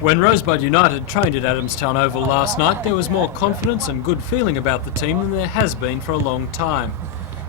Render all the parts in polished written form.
When Rosebud United trained at Adamstown Oval last night, there was more confidence and good feeling about the team than there has been for a long time.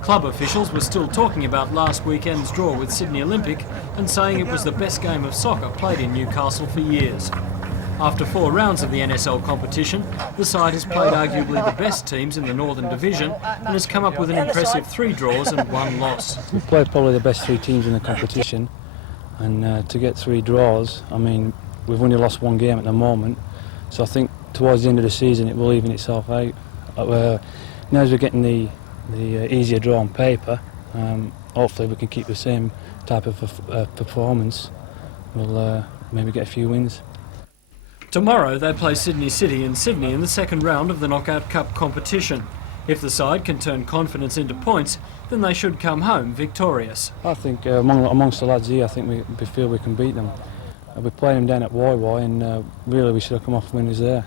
Club officials were still talking about last weekend's draw with Sydney Olympic and saying it was the best game of soccer played in Newcastle for years. After 4 rounds of the NSL competition, the side has played arguably the best teams in the Northern Division and has come up with an impressive 3 draws and 1 loss. We've played probably the best 3 teams in the competition, and to get 3 draws, I mean, we've only lost 1 game at the moment, so I think towards the end of the season it will even itself out. Now as we're getting the easier draw on paper, hopefully we can keep the same type of performance. We'll maybe get a few wins. Tomorrow they play Sydney City in Sydney in the second round of the Knockout Cup competition. If the side can turn confidence into points, then they should come home victorious. I think amongst the lads here, I think we feel we can beat them. We played them down at Wai and really we should have come off winners there.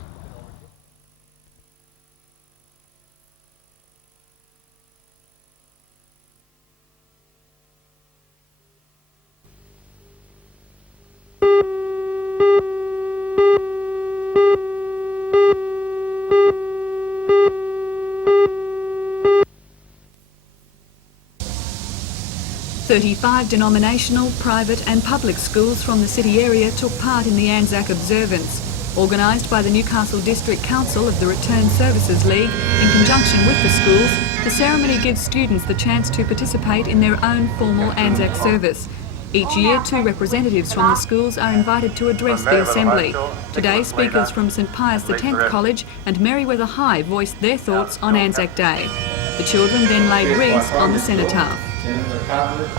"35 denominational, private and public schools from the city area took part in the Anzac observance. Organised by the Newcastle District Council of the Return Services League in conjunction with the schools, the ceremony gives students the chance to participate in their own formal Anzac service. Each year, 2 representatives from the schools are invited to address the Assembly. Today, speakers from St Pius X College and Merewether High voiced their thoughts on Anzac Day. The children then laid wreaths on the cenotaph. Senator Cartledge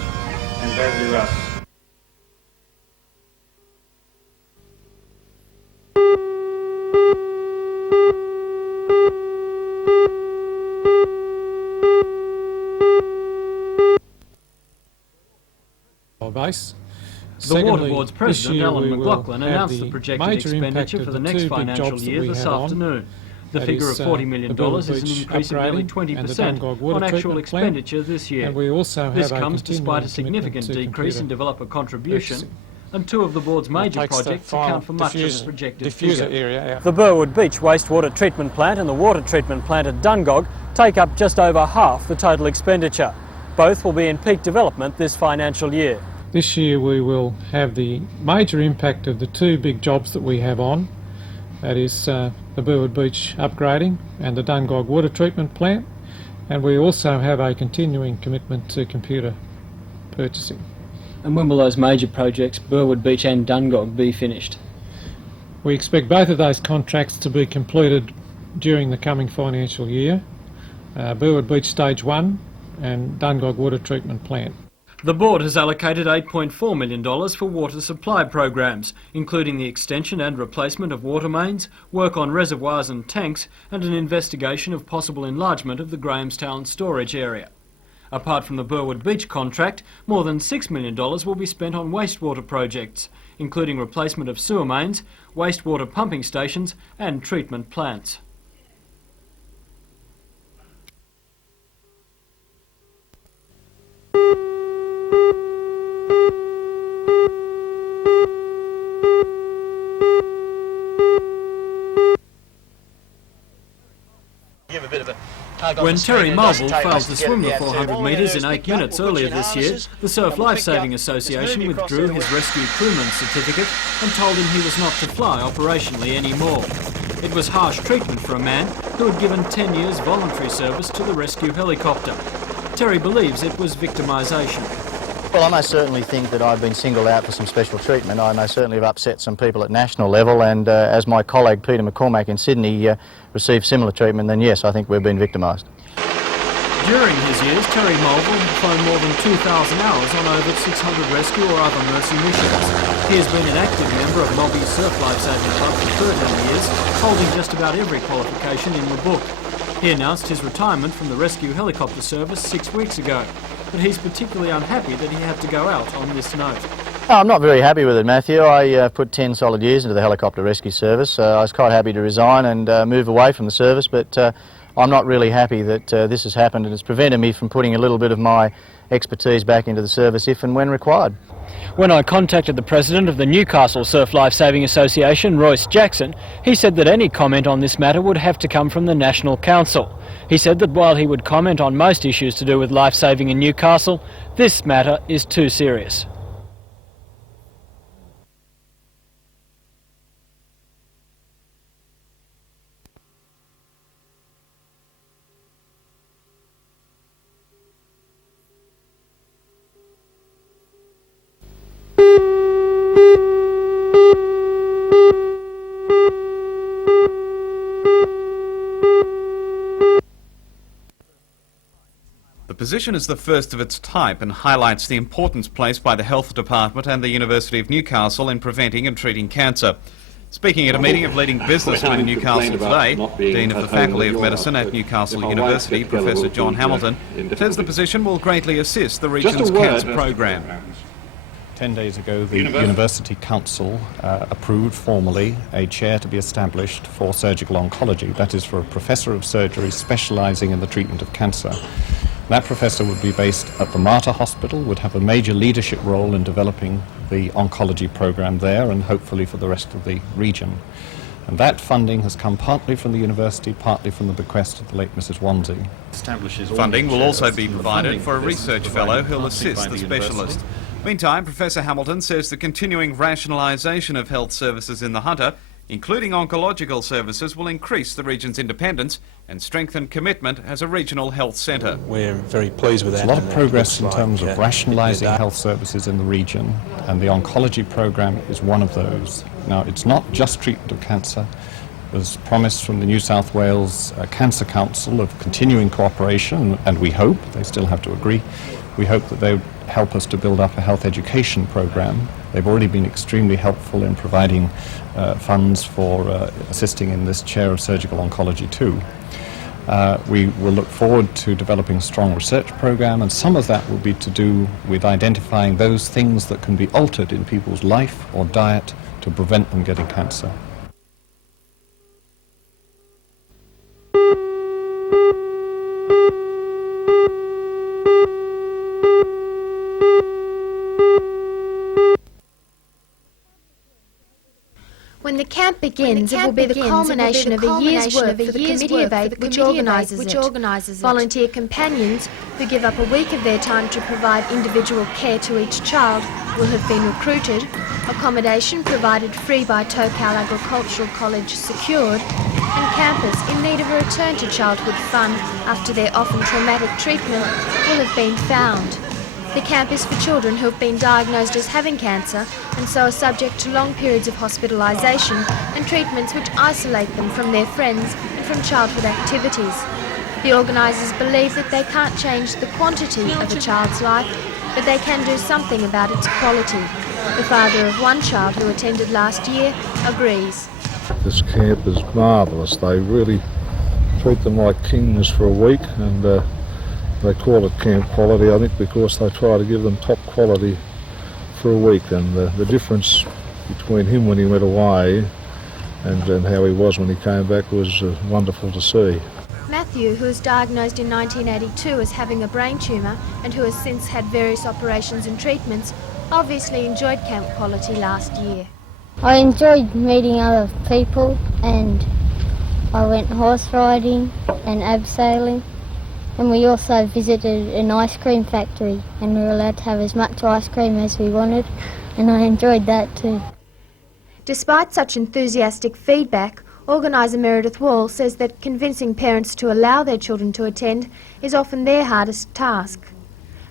and Beverly Russ. Base. The Water Board's President, Alan McLaughlin, announced the projected expenditure for the next financial year this afternoon. The figure of $40 million is an increase of nearly 20% on actual expenditure this year. This comes despite a significant decrease in developer contribution, and 2 of the board's major projects account for much of the projected figure. The Burwood Beach wastewater treatment plant and the water treatment plant at Dungog take up just over half the total expenditure. Both will be in peak development this financial year. This year we will have the major impact of the 2 big jobs that we have on. That is the Burwood Beach upgrading and the Dungog water treatment plant, and we also have a continuing commitment to computer purchasing. And when will those major projects, Burwood Beach and Dungog, be finished? We expect both of those contracts to be completed during the coming financial year. Burwood Beach Stage 1 and Dungog water treatment plant. The board has allocated $8.4 million for water supply programs, including the extension and replacement of water mains, work on reservoirs and tanks, and an investigation of possible enlargement of the Grahamstown storage area. Apart from the Burwood Beach contract, more than $6 million will be spent on wastewater projects, including replacement of sewer mains, wastewater pumping stations and treatment plants. When Terry Mulville failed to swim the 400 metres in 8 minutes earlier this year, the Surf Lifesaving Association withdrew his rescue crewman's certificate and told him he was not to fly operationally anymore. It was harsh treatment for a man who had given 10 years voluntary service to the rescue helicopter. Terry believes it was victimisation. Well, I most certainly think that I've been singled out for some special treatment. I most certainly have upset some people at national level, and as my colleague Peter McCormack in Sydney received similar treatment, then yes, I think we've been victimised. During his years, Terry Mulville had flown more than 2,000 hours on over 600 rescue or other mercy missions. He has been an active member of Mobbie's Surf Lifesaving Club for 13 years, holding just about every qualification in the book. He announced his retirement from the rescue helicopter service 6 weeks ago, but he's particularly unhappy that he had to go out on this note. I'm not very happy with it, Matthew. I put 10 solid years into the helicopter rescue service. I was quite happy to resign and move away from the service, but I'm not really happy that this has happened, and it's prevented me from putting a little bit of my expertise back into the service if and when required. When I contacted the president of the Newcastle Surf Life Saving Association, Royce Jackson, he said that any comment on this matter would have to come from the National Council. He said that while he would comment on most issues to do with life saving in Newcastle, this matter is too serious. The position is the first of its type and highlights the importance placed by the Health Department and the University of Newcastle in preventing and treating cancer. Speaking at a meeting of leading businessmen in Newcastle today, Dean of the Faculty of Medicine at Newcastle University, Professor John Hamilton, says the position will greatly assist the region's cancer program. 10 days ago, the University Council approved formally a chair to be established for surgical oncology. That is, for a professor of surgery specialising in the treatment of cancer. That professor would be based at the Mater Hospital, would have a major leadership role in developing the oncology program there and hopefully for the rest of the region. And that funding has come partly from the university, partly from the bequest of the late Mrs. Wandsey. Funding will also be provided for a research fellow who'll assist the specialist. Meantime, Professor Hamilton says the continuing rationalisation of health services in the Hunter, including oncological services, will increase the region's independence and strengthen commitment as a regional health centre. We're very pleased with that. There's a lot of progress in terms of rationalising health services in the region, and the oncology program is one of those. Now, it's not just treatment of cancer. There's promise from the New South Wales Cancer Council of continuing cooperation, and we hope, they still have to agree, we hope that they would help us to build up a health education program. They've already been extremely helpful in providing funds for assisting in this chair of surgical oncology too. We will look forward to developing a strong research program, and some of that will be to do with identifying those things that can be altered in people's life or diet to prevent them getting cancer. When the camp begins, it will be the culmination of a year's work for the Committee of 8 which organises it. Volunteer companions who give up a week of their time to provide individual care to each child will have been recruited, accommodation provided free by Tocal Agricultural College secured, and campers in need of a return to childhood fun after their often traumatic treatment will have been found. The camp is for children who have been diagnosed as having cancer and so are subject to long periods of hospitalisation and treatments which isolate them from their friends and from childhood activities. The organisers believe that they can't change the quantity of a child's life, but they can do something about its quality. The father of one child who attended last year agrees. This camp is marvellous. They really treat them like kings for a week, and they call it camp quality, I think, because they try to give them top quality for a week, and the difference between him when he went away and how he was when he came back was wonderful to see. Matthew, who was diagnosed in 1982 as having a brain tumour and who has since had various operations and treatments, obviously enjoyed camp quality last year. I enjoyed meeting other people, and I went horse riding and abseiling. And we also visited an ice cream factory, and we were allowed to have as much ice cream as we wanted, and I enjoyed that too. Despite such enthusiastic feedback, organiser Meredith Wall says that convincing parents to allow their children to attend is often their hardest task.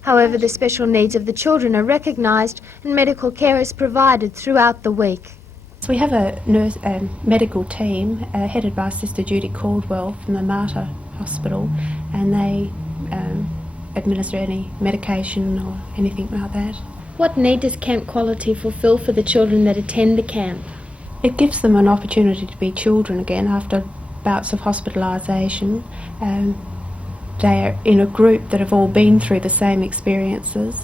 However, the special needs of the children are recognised and medical care is provided throughout the week. So we have a medical team headed by Sister Judy Caldwell from the Mater Hospital, and they administer any medication or anything like that. What need does camp quality fulfil for the children that attend the camp? It gives them an opportunity to be children again after bouts of hospitalisation. They are in a group that have all been through the same experiences.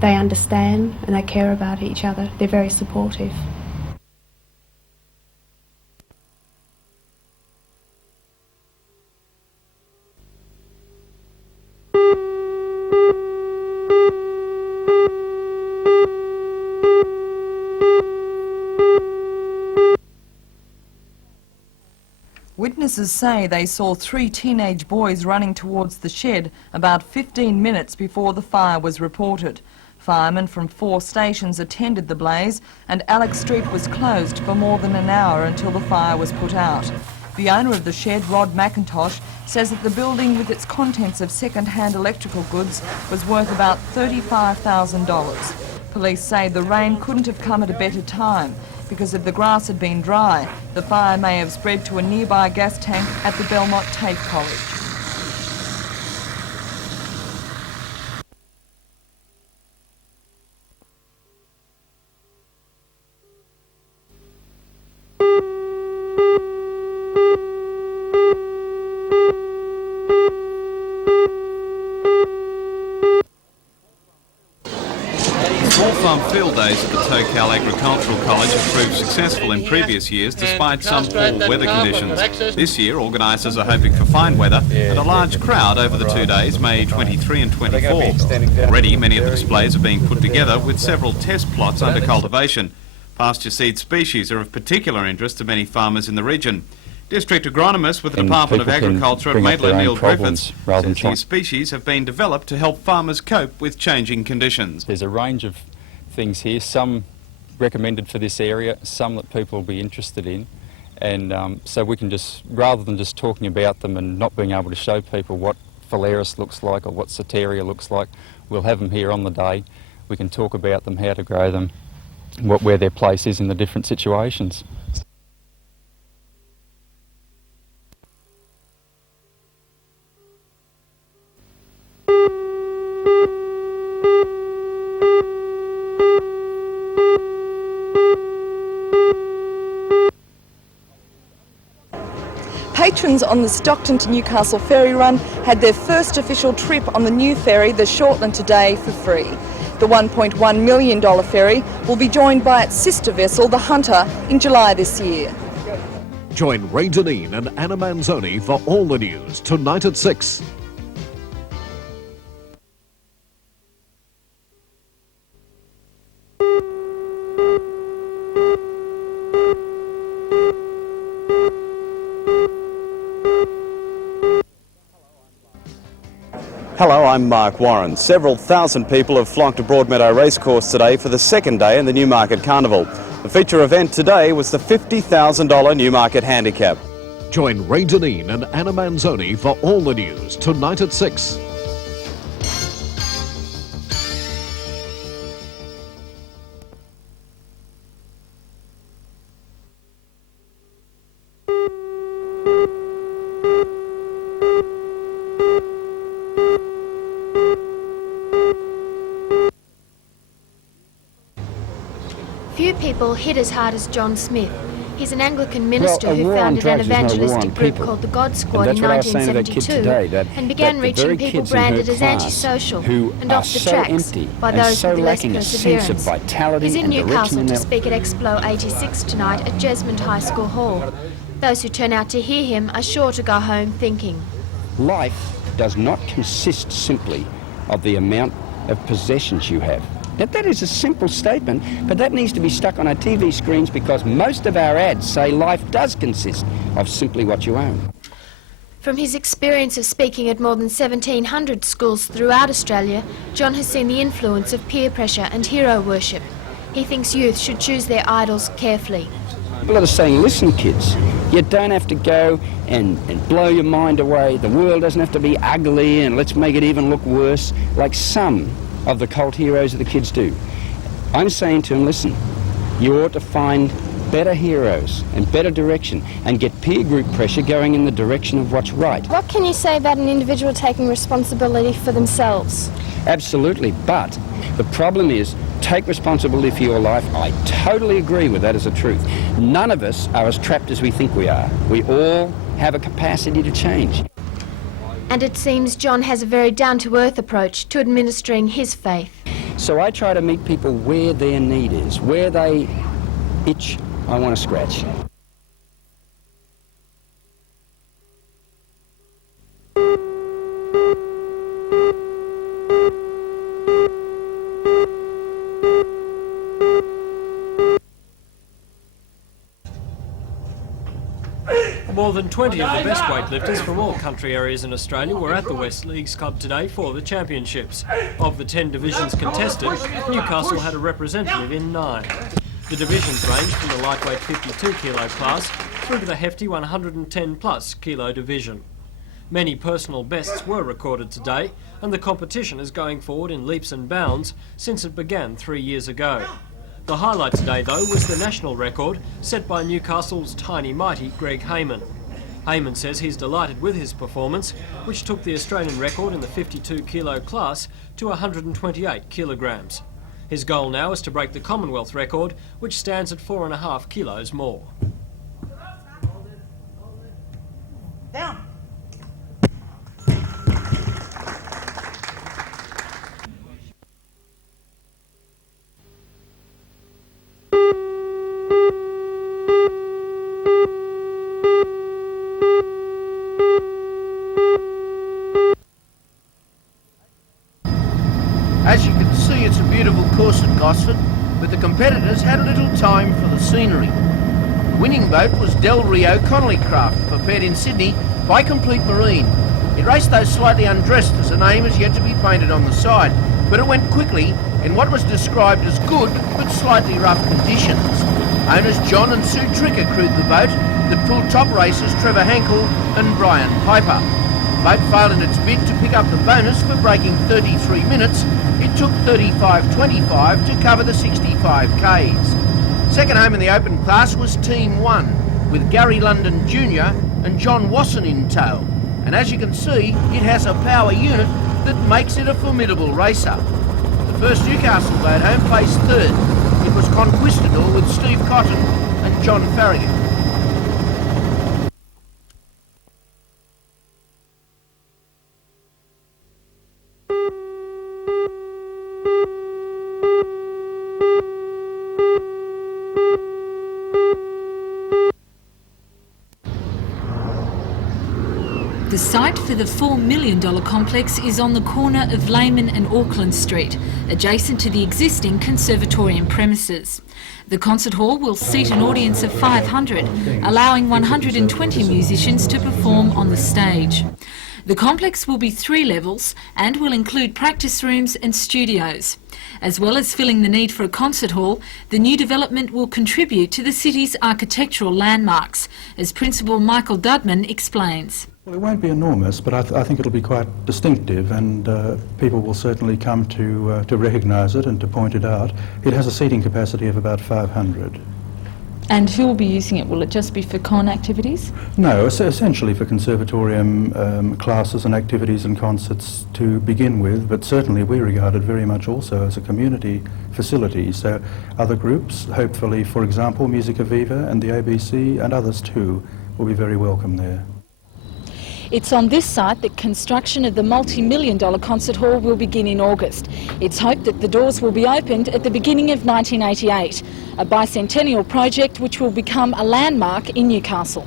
They understand and they care about each other. They're very supportive. Witnesses say they saw 3 teenage boys running towards the shed about 15 minutes before the fire was reported. Firemen from 4 stations attended the blaze and Alex Street was closed for more than an hour until the fire was put out. The owner of the shed, Rod McIntosh, says that the building with its contents of second-hand electrical goods was worth about $35,000. Police say the rain couldn't have come at a better time because if the grass had been dry, the fire may have spread to a nearby gas tank at the Belmont TAFE College. Farm field days at the Tocal Agricultural College have proved successful in previous years despite some poor weather conditions. This year, organisers are hoping for fine weather and a large crowd over the 2 days, May 23 and 24. Already, many of the displays are being put together with several test plots under cultivation. Pasture seed species are of particular interest to many farmers in the region. District agronomist with the Department of Agriculture at Maitland, Neil Griffiths, says these species have been developed to help farmers cope with changing conditions. There's a range of things here, some recommended for this area, some that people will be interested in, and so we can just, rather than just talking about them and not being able to show people what phalaris looks like or what soteria looks like, we'll have them here on the day. We can talk about them, how to grow them, where their place is in the different situations. Patrons on the Stockton to Newcastle ferry run had their first official trip on the new ferry, the Shortland, today for free. The $1.1 million ferry will be joined by its sister vessel, the Hunter, in July this year. Join Ray Deneen and Anna Manzoni for all the news tonight at 6. Hello, I'm Mark Warren. Several thousand people have flocked to Broadmeadow Racecourse today for the second day in the Newmarket Carnival. The feature event today was the $50,000 Newmarket Handicap. Join Ray Deneen and Anna Manzoni for all the news tonight at 6. Few people hit as hard as John Smith. He's an Anglican minister who founded an evangelistic group called the God Squad in 1972 and began reaching people branded as antisocial and off the tracks by those with less perseverance. He's in Newcastle to speak at Explo 86 tonight at Jesmond High School Hall. Those who turn out to hear him are sure to go home thinking. Life does not consist simply of the amount of possessions you have. Now, that is a simple statement, but that needs to be stuck on our TV screens because most of our ads say life does consist of simply what you own. From his experience of speaking at more than 1,700 schools throughout Australia, John has seen the influence of peer pressure and hero worship. He thinks youth should choose their idols carefully. People are saying, listen kids, you don't have to go and blow your mind away. The world doesn't have to be ugly and let's make it even look worse, like some of the cult heroes that the kids do. I'm saying to them, listen, you ought to find better heroes and better direction and get peer group pressure going in the direction of what's right. What can you say about an individual taking responsibility for themselves? Absolutely, but the problem is take responsibility for your life. I totally agree with that as a truth. None of us are as trapped as we think we are. We all have a capacity to change. And it seems John has a very down-to-earth approach to administering his faith. So I try to meet people where their need is, where they itch, I want to scratch. More than 20 of the best weightlifters from all country areas in Australia were at the West Leagues Club today for the championships. Of the 10 divisions contested, Newcastle had a representative in 9. The divisions ranged from the lightweight 52 kilo class through to the hefty 110 plus kilo division. Many personal bests were recorded today, and the competition is going forward in leaps and bounds since it began 3 years ago. The highlight today, though, was the national record set by Newcastle's tiny mighty Greg Hayman. Hayman says he's delighted with his performance, which took the Australian record in the 52 kilo class to 128 kilograms. His goal now is to break the Commonwealth record, which stands at 4.5 kilos more. Down. As you can see, it's a beautiful course at Gosford, but the competitors had a little time for the scenery. The winning boat was Del Rio Connolly craft, prepared in Sydney by Complete Marine. It raced though slightly undressed, as a name is yet to be painted on the side, but it went quickly in what was described as good but slightly rough conditions. Owners John and Sue Tricker crewed the boat that pulled top racers Trevor Hankel and Brian Piper. The boat failed in its bid to pick up the bonus for breaking 33 minutes. It took 35.25 to cover the 65 Ks. Second home in the open class was Team 1, with Gary London Jr. and John Wasson in tow. And as you can see, it has a power unit that makes it a formidable racer. The first Newcastle boat home placed third. It was Conquistador with Steve Cotton and John Farragut. The site for the $4 million complex is on the corner of Lehman and Auckland Street, adjacent to the existing conservatorium premises. The concert hall will seat an audience of 500, allowing 120 musicians to perform on the stage. The complex will be 3 levels and will include practice rooms and studios. As well as filling the need for a concert hall, the new development will contribute to the city's architectural landmarks, as Principal Michael Dudman explains. Well, it won't be enormous, but I think it'll be quite distinctive, and people will certainly come to recognise it and to point it out. It has a seating capacity of about 500. And who will be using it? Will it just be for con activities? No, essentially for conservatorium classes and activities and concerts to begin with, but certainly we regard it very much also as a community facility. So other groups, hopefully, for example, Musica Viva and the ABC and others too, will be very welcome there. It's on this site that construction of the multi-million-dollar concert hall will begin in August. It's hoped that the doors will be opened at the beginning of 1988, a bicentennial project which will become a landmark in Newcastle.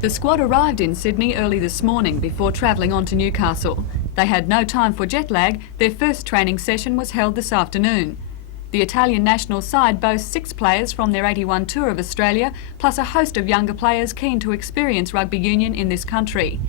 The squad arrived in Sydney early this morning before travelling on to Newcastle. They had no time for jet lag. Their first training session was held this afternoon. The Italian national side boasts 6 players from their 81 tour of Australia, plus a host of younger players keen to experience rugby union in this country.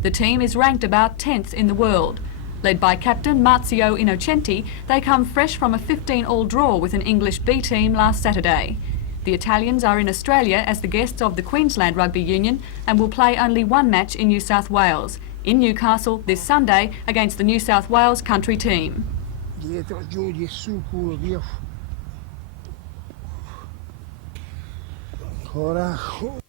The team is ranked about 10th in the world. Led by captain Marzio Innocenti, they come fresh from a 15-all draw with an English B team last Saturday. The Italians are in Australia as the guests of the Queensland Rugby Union and will play only 1 match in New South Wales, in Newcastle this Sunday against the New South Wales country team. Coraggio.